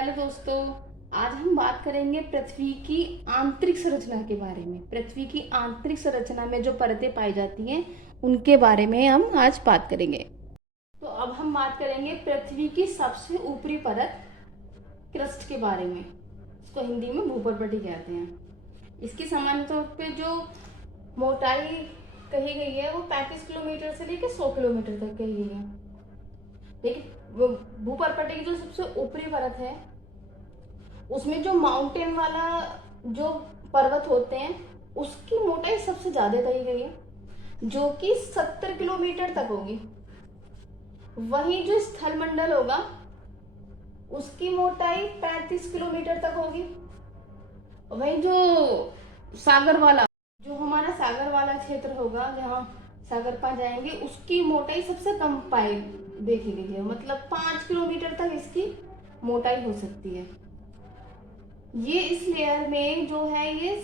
Hello दोस्तों। आज हम बात करेंगे पृथ्वी की आंतरिक संरचना के बारे में। पृथ्वी की आंतरिक संरचना में जो परतें पाई जाती हैं उनके बारे में हम आज बात करेंगे। तो अब हम बात करेंगे पृथ्वी की सबसे ऊपरी परत क्रस्ट के बारे में। इसको हिंदी में भूपर्पटी कहते हैं। इसकी सामान्य तौर पे जो मोटाई कही गई है वो 35 किलोमीटर से लेकर 100 किलोमीटर तक कही गई है। लेकिन भूपर्पटी की जो सबसे ऊपरी परत है उसमें जो माउंटेन वाला जो पर्वत होते हैं उसकी मोटाई सबसे ज्यादा कही गई है, जो कि 70 किलोमीटर तक होगी। वहीं जो स्थलमंडल होगा उसकी मोटाई 35 किलोमीटर तक होगी। वहीं जो सागर वाला जो हमारा सागर वाला क्षेत्र होगा जहाँ सागर पा जाएंगे उसकी मोटाई सबसे कम पाई देखी गई है, मतलब 5 किलोमीटर तक इसकी मोटाई हो सकती है। ये इस लेयर में जो है ये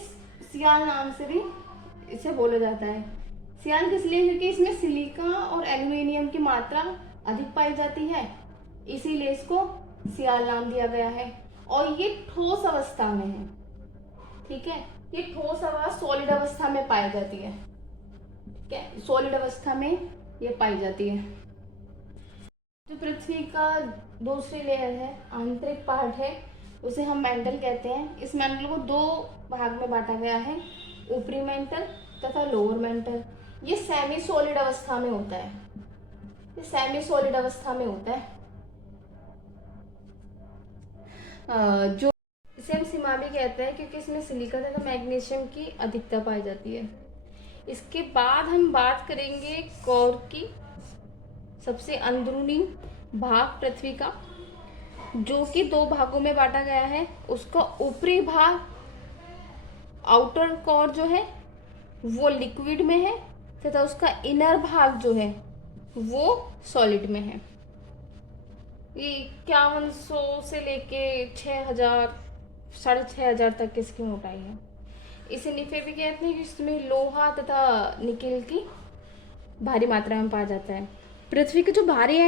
सियाल नाम से भी इसे बोला जाता है। सियाल किस लिए? क्योंकि इसमें सिलिका और एल्यूमिनियम की मात्रा अधिक पाई जाती है, इसीलिए इसको सियाल नाम दिया गया है। और ये ठोस अवस्था में है। ठीक है, ये ठोस अवस्था सॉलिड अवस्था में पाई जाती है। ठीक है, सॉलिड अवस्था में ये पाई जाती है। जो पृथ्वी का दूसरी लेयर है, आंतरिक पार्ट है, उसे हम मेंटल कहते हैं। इस मेंटल को दो भाग में बांटा गया है, ऊपरी मेंटल तथा लोअर मेंटल। ये सेमी सॉलिड अवस्था में होता है। ये सेमी सॉलिड अवस्था में होता है। जो इसे हम सीमा भी कहते हैं क्योंकि इसमें सिलिका तथा मैग्नीशियम की अधिकता पाई जाती है। इसके बाद हम बात करेंगे कोर की, सबसे अंदरूनी भाग पृथ्वी का, जो कि दो भागों में बांटा गया है। उसका ऊपरी भाग आउटर कोर जो है वो लिक्विड में है तथा उसका इनर भाग जो है वो सॉलिड में है। ये 5100 से लेके 6000 6500 तक इसकी मोटाई है। इसे निफे भी कहते हैं कि इसमें लोहा तथा निकेल की भारी मात्रा में पाया जाता है। पृथ्वी के जो भारी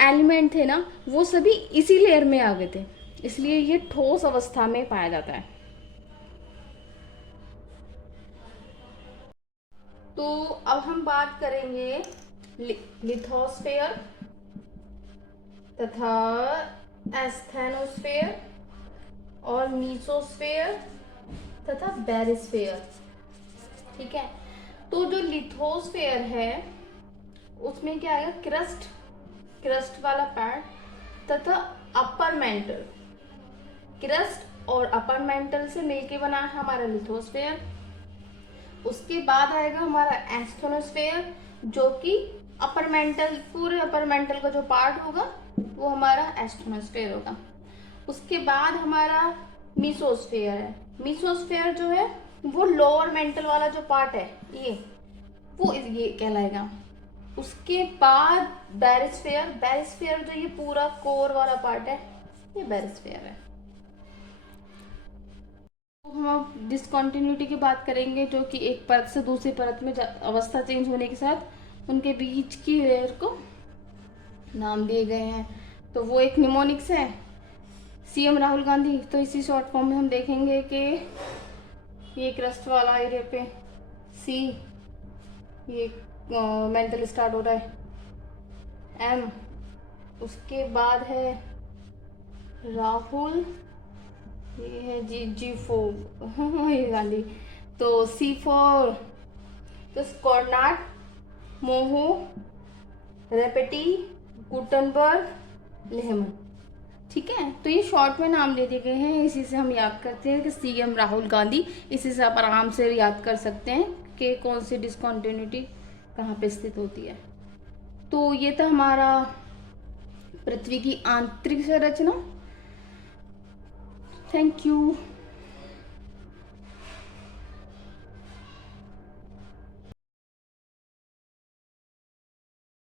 एलिमेंट थे ना वो सभी इसी लेयर में आ गए थे, इसलिए ये ठोस अवस्था में पाया जाता है। तो अब हम बात करेंगे लिथोस्फेयर तथा एस्थेनोस्फेयर और मीसोस्फेयर तथा बेरिस्फेयर। ठीक है, तो जो लिथोस्फेयर है उसमें क्या आएगा? क्रस्ट, क्रस्ट वाला पार्ट तथा अपर मेंटल। क्रस्ट और अपर मेंटल से मिलके बना है हमारा लिथोस्फेयर। उसके बाद आएगा हमारा एस्थेनोस्फेयर, जो कि अपर मेंटल, पूरे अपर मेंटल का जो पार्ट होगा वो हमारा एस्थेनोस्फेयर होगा। उसके बाद हमारा मीसोस्फेयर है। मीसोस्फेयर जो है वो लोअर मेंटल वाला जो पार्ट है ये कहलाएगा। उसके बाद बेरिस्फेयर, बेरिस्फेयर जो ये पूरा कोर वाला पार्ट है ये बेरिस्फेयर है। तो हम डिसकंटिन्यूटी की बात करेंगे, जो कि एक परत से दूसरी परत में अवस्था चेंज होने के साथ उनके बीच की लेयर को नाम दिए गए हैं। तो वो एक निमोनिक्स है, सीएम राहुल गांधी। तो इसी शॉर्ट फॉर्म में हम देखेंगे कि ये क्रस्ट वाला एरिया पे सी, ये मेंटल स्टार्ट हो रहा है एम, उसके बाद है राहुल, ये है G4 ये गांधी। तो C4 तो स्कॉर्नाट, मोहू, रेपेटी, गुटनबर्ग, लेहमन। ठीक है, तो ये शॉर्ट में नाम दे दिए गए हैं, इसी से हम याद करते हैं कि सीएम राहुल गांधी। इसी से आप आराम से याद कर सकते हैं कि कौन सी डिसकंटिन्यूटी कहाँ पे स्थित होती है। तो ये था हमारा पृथ्वी की आंतरिक संरचना। Thank you.